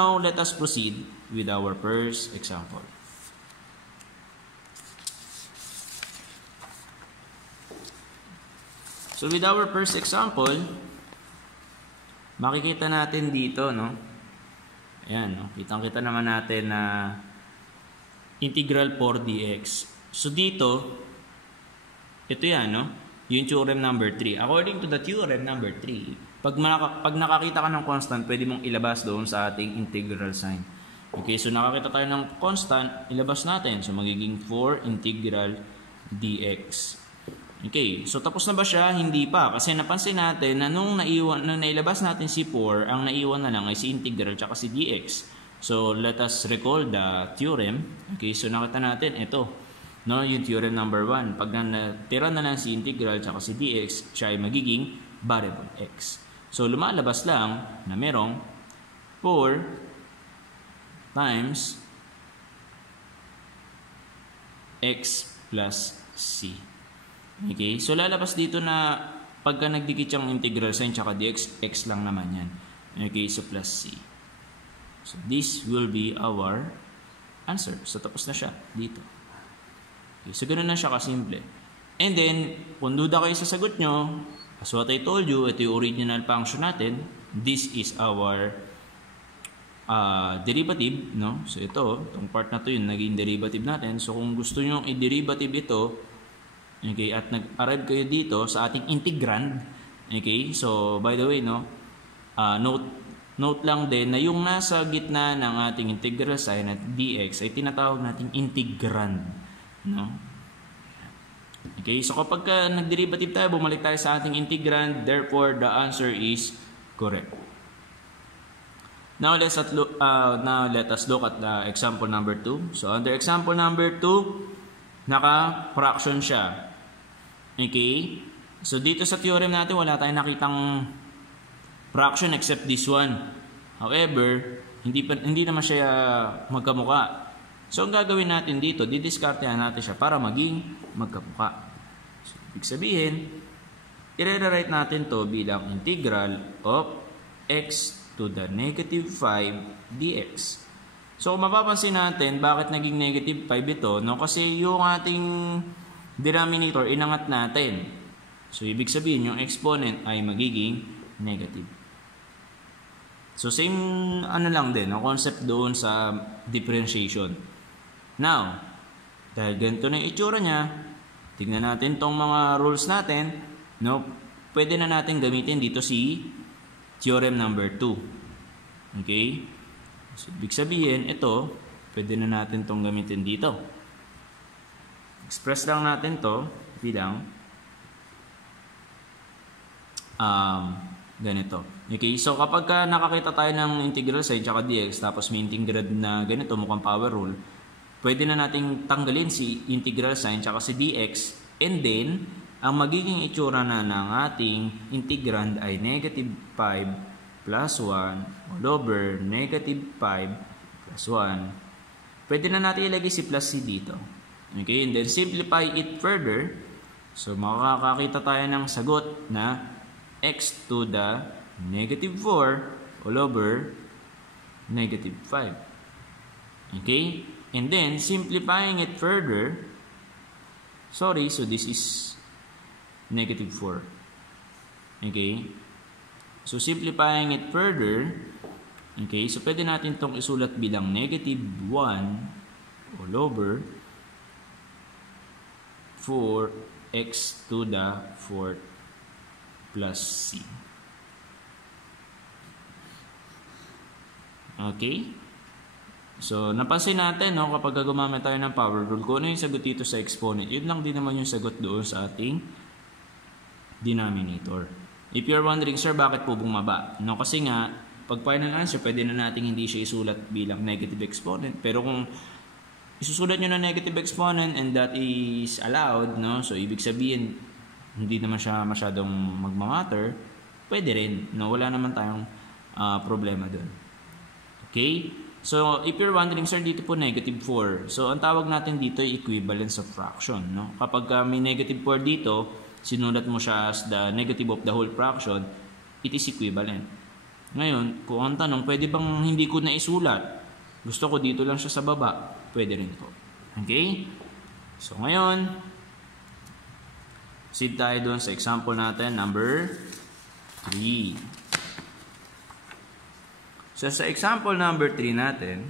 Now, let us proceed with our first example. So, with our first example, makikita natin dito, no? Ayan, no? Kitang-kita naman natin na integral 4 dx. So, dito, ito yan, no? Yung theorem number 3. According to the theorem number 3, pag nakakita ka ng constant, pwede mong ilabas doon sa ating integral sign. Okay, so nakakita tayo ng constant, ilabas natin. So, magiging 4 integral dx. Okay, so tapos na ba siya? Hindi pa. Kasi napansin natin na nung nailabas natin si 4, ang naiwan na lang ay si integral tsaka si dx. So, let us recall the theorem. Okay, so nakita natin ito. No, yung theorem number 1. Pag natira na lang si integral tsaka si dx, siya ay magiging variable x. So, lumalabas lang na merong 4 times x plus c. Okay, so lalabas dito na pagka nagdikit yung integral sign tsaka dx, x lang naman yan. Okay, so plus c. So this will be our answer. So tapos na siya dito. Okay, so ganoon na siya kasimple. And then, kung duda kayo sa sagot nyo, as what I told you, ito yung original function natin. This is our derivative, no? So ito, itong part na to yung naging derivative natin. So kung gusto nyo i-derivative ito, okay, at nag-arrive kayo dito sa ating integrand. Okay, so by the way, no, note lang din na yung nasa gitna ng ating integral sign at dx ay tinatawag nating integrand, no? Okay, so kapag nag-derivative tayo, bumalik tayo sa ating integrand, therefore the answer is correct. Now let us look at the example number 2. So under example number 2, naka-fraction siya. Okay? So, dito sa theorem natin, wala tayong nakitang fraction except this one. However, hindi naman siya magkamukha. So, ang gagawin natin dito, didiskartehan natin siya para maging magkamukha. So, ibig sabihin, i-rewrite natin to bilang integral of x to the negative 5 dx. So, kung mapapansin natin, bakit naging negative 5 ito? No? Kasi yung ating denominator, inangat natin. So, ibig sabihin, yung exponent ay magiging negative. So, same lang din, no? Concept doon sa differentiation. Now, dahil ganito na yung itsura niya, tignan natin tong mga rules natin, no? Pwede na natin gamitin dito si theorem number 2. Okay? So, ibig sabihin, ito, pwede na natin itong gamitin dito. Express lang natin to bilang ganito. Okay, so kapag nakakita tayo ng integral sign tsaka dx, tapos may integrand na ganito, mukhang power rule, pwede na nating tanggalin si integral sign tsaka si dx, and then, ang magiging itsura na ng ating integrand ay negative 5 plus 1 all over negative 5 plus 1. Pwede na natin ilagay si plus c dito. Okay, and then simplify it further. So, makakakita tayo ng sagot na x to the negative 4 all over negative 5. Okay, and then simplifying it further. Sorry, so this is negative 4. Okay, so simplifying it further. Okay, so pwede natin itong isulat bilang negative 1 all over 4x to the 4th plus c. Okay? So, napansin natin, no, kapag gumamit tayo ng power rule, kung ano yung sagot dito sa exponent, yun lang din naman yung sagot doon sa ating denominator. If you're wondering, sir, bakit po bumaba? No, kasi nga, pag final answer, pwede na natin hindi siya isulat bilang negative exponent. Pero kung isusulat nyo na negative exponent and that is allowed, no? So, ibig sabihin, hindi naman siya masyadong magmamatter, pwede rin, no? Wala naman tayong problema doon. Okay? So, if you're wondering, sir, dito po negative 4. So, ang tawag natin dito ay equivalence of fraction, no? Kapag may negative 4 dito, sinulat mo siya as the negative of the whole fraction, it is equivalent. Ngayon, kung ang tanong, pwede bang hindi ko na isulat? Gusto ko dito lang siya sa baba. Pwede rin po. Okay? So, ngayon, proceed tayo doon sa example natin, number 3. So, sa example number 3 natin,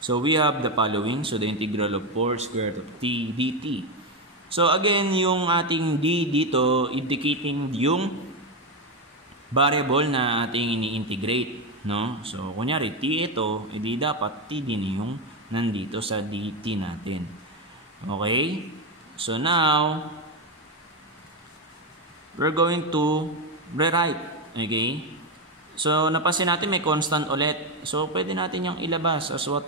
so we have the following. So, the integral of 4 square root of t dt. So, again, yung ating d dito, indicating yung variable na ating ini-integrate, no? So, kunyari, t ito, edi dapat t din yung nandito sa dt natin. Okay? So, now, we're going to rewrite. Okay? So, napansin natin may constant ulit. So, pwede natin yung ilabas as what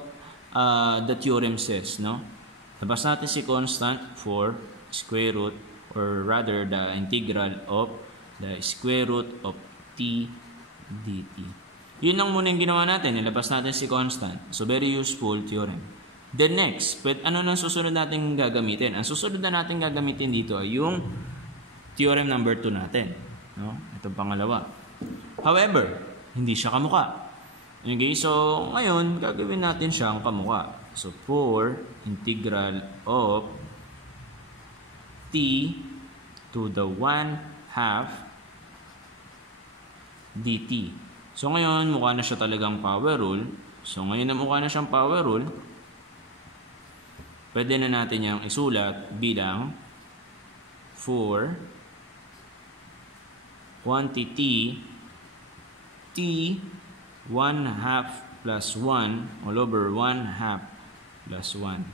the theorem says, no? Labas natin si constant for square root, or rather, the integral of the square root of t dt. Yun lang muna yung ginawa natin. Nilabas natin si constant. So, very useful theorem. Then next, ano nang susunod natin gagamitin? Ang susunod na natin gagamitin dito ay yung theorem number 2 natin. No? Itong pangalawa. However, hindi siya kamukha. Okay, so ngayon, gagawin natin siyang kamukha. So, for integral of t to the 1/2 dt. So, ngayon, mukha na siya talagang power rule. So, ngayon na mukha na siyang power rule, pwede na natin yung isulat bilang for quantity t 1/2 plus 1 all over 1/2 plus 1.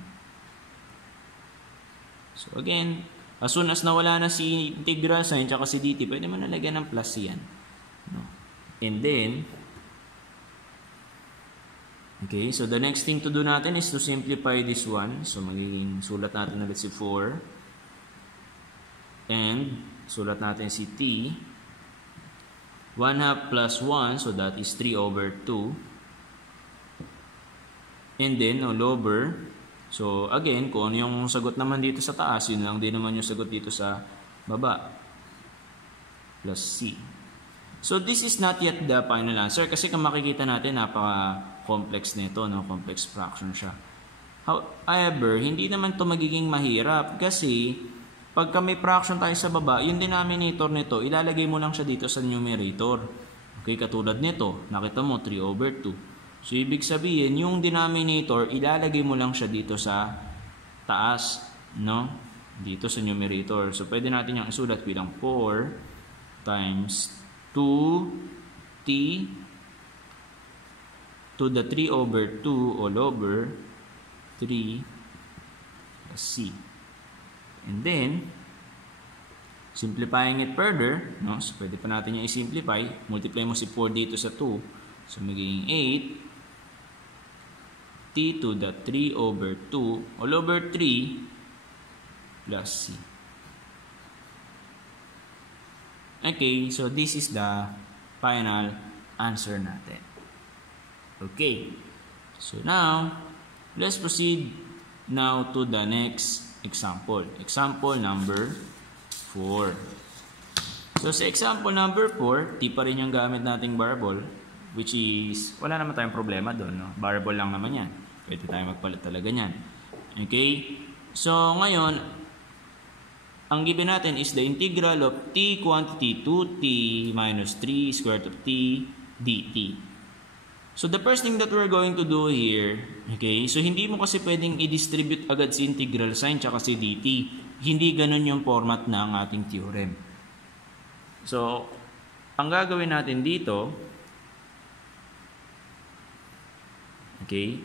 So, again, as soon as nawala na si integral sign tsaka si dt, pwede mo nalagyan ng plus yan. No. And then, okay, so the next thing to do natin is to simplify this one. So, magiging sulat natin ulit si 4. And, sulat natin si t. 1/2 plus 1, so that is 3 over 2. And then, all over. So, again, kung ano yung sagot naman dito sa taas, yun lang din naman yung sagot dito sa baba. Plus c. So, this is not yet the final answer kasi kung makikita natin, napaka-complex nito, no? Complex fraction siya. However, hindi naman to magiging mahirap kasi pagka may fraction tayo sa baba, yung denominator nito, ilalagay mo lang siya dito sa numerator. Okay, katulad nito, nakita mo 3 over 2. So, ibig sabihin, yung denominator, ilalagay mo lang siya dito sa taas, no? Dito sa numerator. So, pwede natin yung isulat bilang 4 times 2t to the 3 over 2 all over 3 plus c. And then, simplifying it further, no? So, pwede pa natin yung i-simplify. Multiply mo si 4 dito sa 2. So, magiging 8 t to the 3 over 2 all over 3 plus c. Okay, so this is the final answer natin. Okay, so now, let's proceed now to the next example. Example number 4. So, sa example number 4, di pa rin yung gamit nating variable, which is, wala naman tayong problema doon, no? Variable lang naman yan. Pwede tayo magpalit talaga yan. Okay, so ngayon, ang given natin is the integral of t quantity 2t minus 3 square root of t dt. So, the first thing that we're going to do here, okay, so hindi mo kasi pwedeng i-distribute agad si integral sign tsaka si dt. Hindi ganun yung format ng ating theorem. So, ang gagawin natin dito, okay,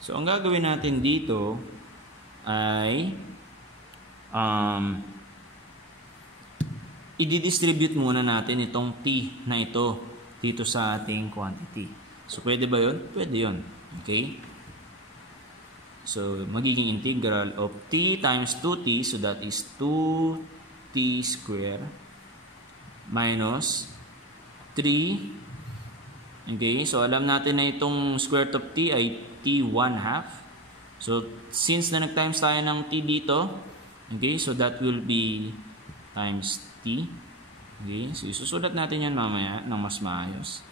so, ang gagawin natin dito ay i-distribute muna natin itong t na ito dito sa ating quantity. So, pwede ba yun? Pwede yun. Okay? So, magiging integral of t times 2t. So, that is 2t square minus 3. Okay? So, alam natin na itong square root of t ay t 1/2. So, since na nag-times tayo ng t dito, okay, so that will be times t. Okay, so isusulat natin yan mamaya ng mas maayos.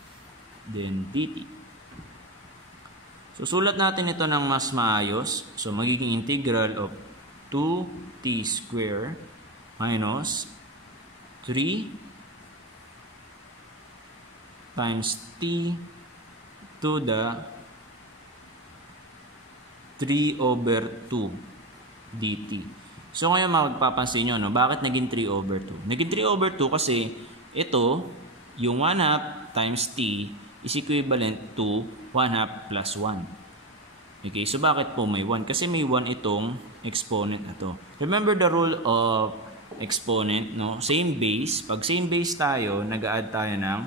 Then dt. So sulat natin ito ng mas maayos. So magiging integral of 2t square minus 3 times t to the 3 over 2 dt. So ngayon magpapansin nyo, no? Bakit naging 3 over 2? Naging 3 over 2 kasi ito, yung 1/2 times t is equivalent to 1/2 plus 1. Okay, so bakit po may 1? Kasi may 1 itong exponent na to. Remember the rule of exponent, no? Same base. Pag same base tayo, nag-add tayo ng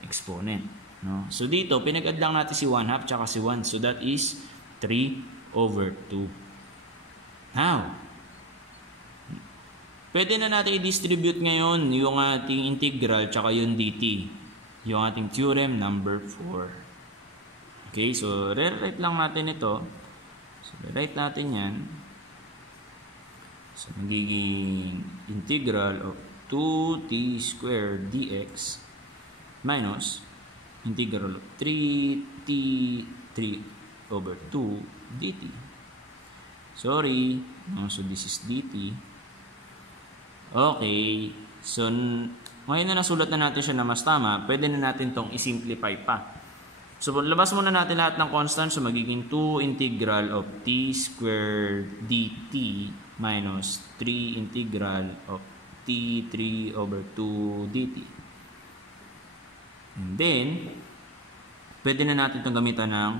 exponent. No? So dito, pinag-add lang natin si 1/2 tsaka si 1. So that is 3 over 2. Now, pwede na natin i-distribute ngayon yung ating integral tsaka yung dt. Yung ating theorem number 4. Okay, so rewrite lang natin ito. So rewrite natin yan. So magiging integral of 2t squared dx minus integral of 3t 3 over 2 dt. Sorry, so this is dt. Okay, so ngayon na nasulat na natin siya na mas tama, pwede na natin tong i-simplify pa. So labas muna natin lahat ng constant, so magiging 2 integral of t squared dt minus 3 integral of t 3 over 2 dt. And then, pwede na natin itong gamitan ng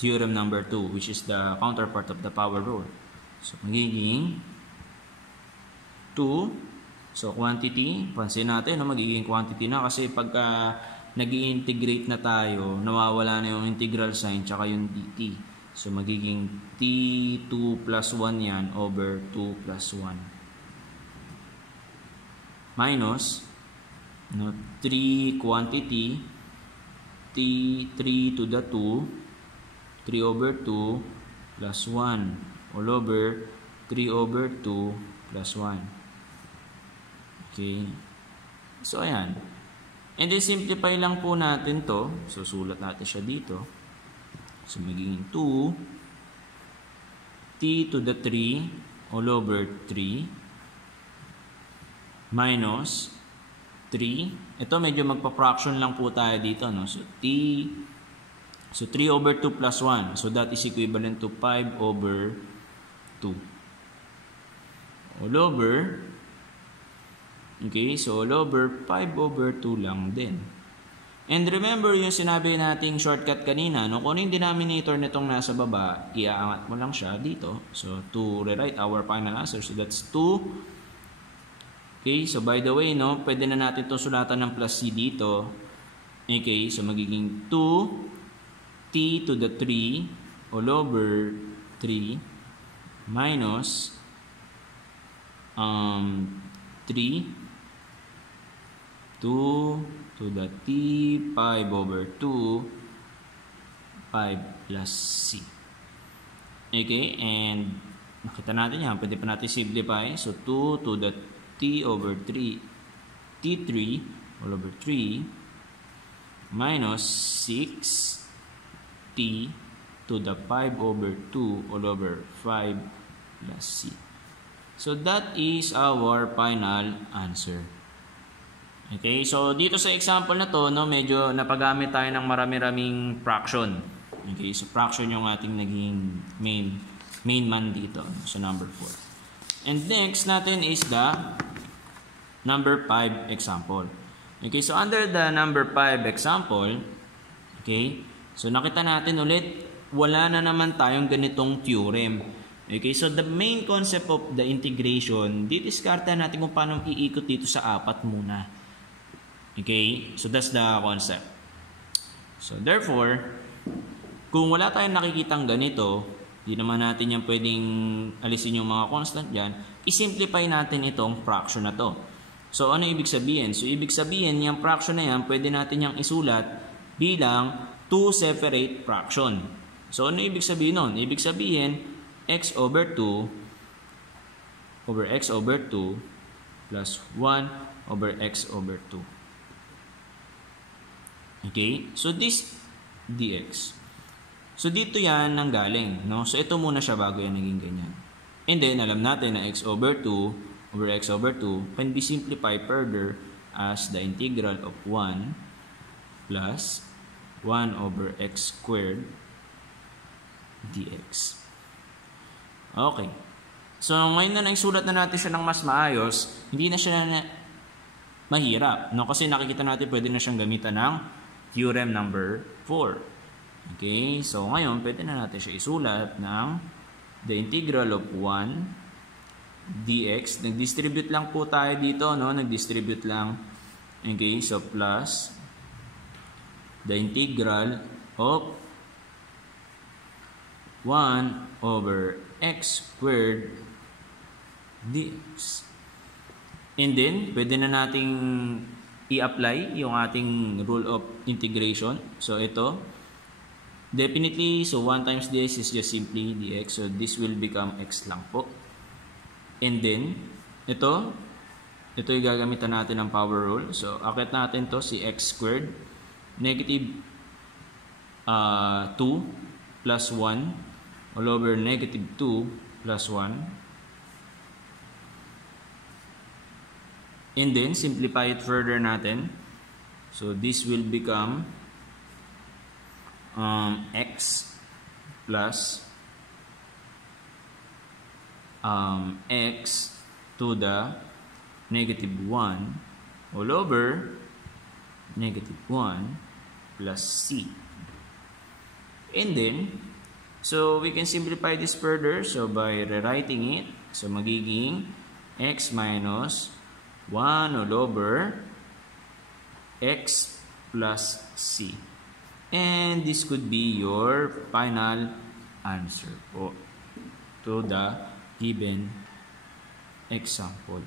theorem number 2, which is the counterpart of the power rule. So magiging 2, so quantity, pansin natin, no, magiging quantity na kasi pagka nag-i-integrate na tayo, nawawala na yung integral sign tsaka yung dt. So magiging t2 plus 1 yan over 2 plus 1 minus, no, 3 quantity t3 to the 2 3 over 2 plus 1 all over 3 over 2 plus 1. Okay. So, ayan. And then, simplify lang po natin to. So, sulat natin siya dito. So, magiging 2 t to the 3 all over 3 minus 3. Ito, medyo magpa-fraction lang po tayo dito, no? So, 3 over 2 plus 1. So, that is equivalent to 5 over 2. All over, okay, so all over 5 over 2 lang din. And remember yung sinabi nating shortcut kanina, no? Kung ano yung denominator nitong nasa baba, iaangat mo lang siya dito. So, to rewrite our final answer, so that's 2. Okay, so by the way, no, pwede na natin itong sulatan ng plus c dito. Okay, so magiging 2t to the 3 all over 3 minus 3 2 to the t 5 over 2 5 plus c. Okay, and nakita natin yan, pwede pa natin simplify. So 2 to the t over 3 t3 all over 3 minus 6 t to the 5 over 2 all over 5 plus c. So that is our final answer. Okay, so dito sa example na to, no, medyo napagamit tayo ng marami-raming fraction. Okay, so fraction yung ating naging main man dito, so number 4. And next natin is the number 5 example. Okay, so under the number 5 example, okay, so nakita natin ulit, wala na naman tayong ganitong theorem. Okay, so the main concept of the integration, didiskarta natin kung paano iikot dito sa 4 muna. Okay, so that's the concept. So therefore, kung wala tayong nakikitang ganito, di naman natin yan pwedeng alisin yung mga constant dyan, isimplify natin itong fraction na to. So ano ibig sabihin? So ibig sabihin, yung fraction na yan, pwede natin yung isulat bilang 2 separate fraction. So ano ibig sabihin nun? Ibig sabihin, x over 2 over x over 2 plus 1 over x over 2. Okay? So this dx. So dito yan nanggaling, no? So ito muna siya bago yan naging ganyan. And then alam natin na x over 2 over x over 2 can be simplified further as the integral of 1 plus 1 over x squared dx. Okay. So ngayon na naisulat na natin siya ng mas maayos, hindi na siya mahirap, no? Kasi nakikita natin pwede na siyang gamitan ng theorem number 4. Okay, so ngayon pwede na natin siya isulat ng the integral of 1 dx. Nag-distribute lang po tayo dito, no? Nag-distribute lang. Okay, so plus the integral of 1 over x squared dx. And then, pwede na nating i-apply yung ating rule of integration. So ito, definitely, so 1 times this is just simply dx. So this will become x lang po. And then, ito yung gagamitan natin ng power rule. So akit natin to si x squared. Negative 2 plus 1 all over negative 2 plus 1. And then, simplify it further natin. So this will become x plus x to the negative 1 all over negative 1 plus c. And then, so we can simplify this further. So by rewriting it, so magiging x minus 1 all over x plus c. And this could be your final answer po to the given example.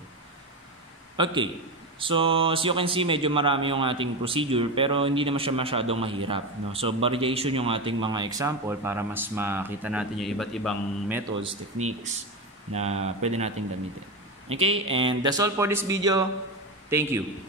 Okay, so as you can see, medyo marami yung ating procedure pero hindi naman siya masyadong mahirap, no? So variation yung ating mga example para mas makita natin yung iba't ibang methods, techniques na pwede natin gamitin. Okay, and that's all for this video. Thank you.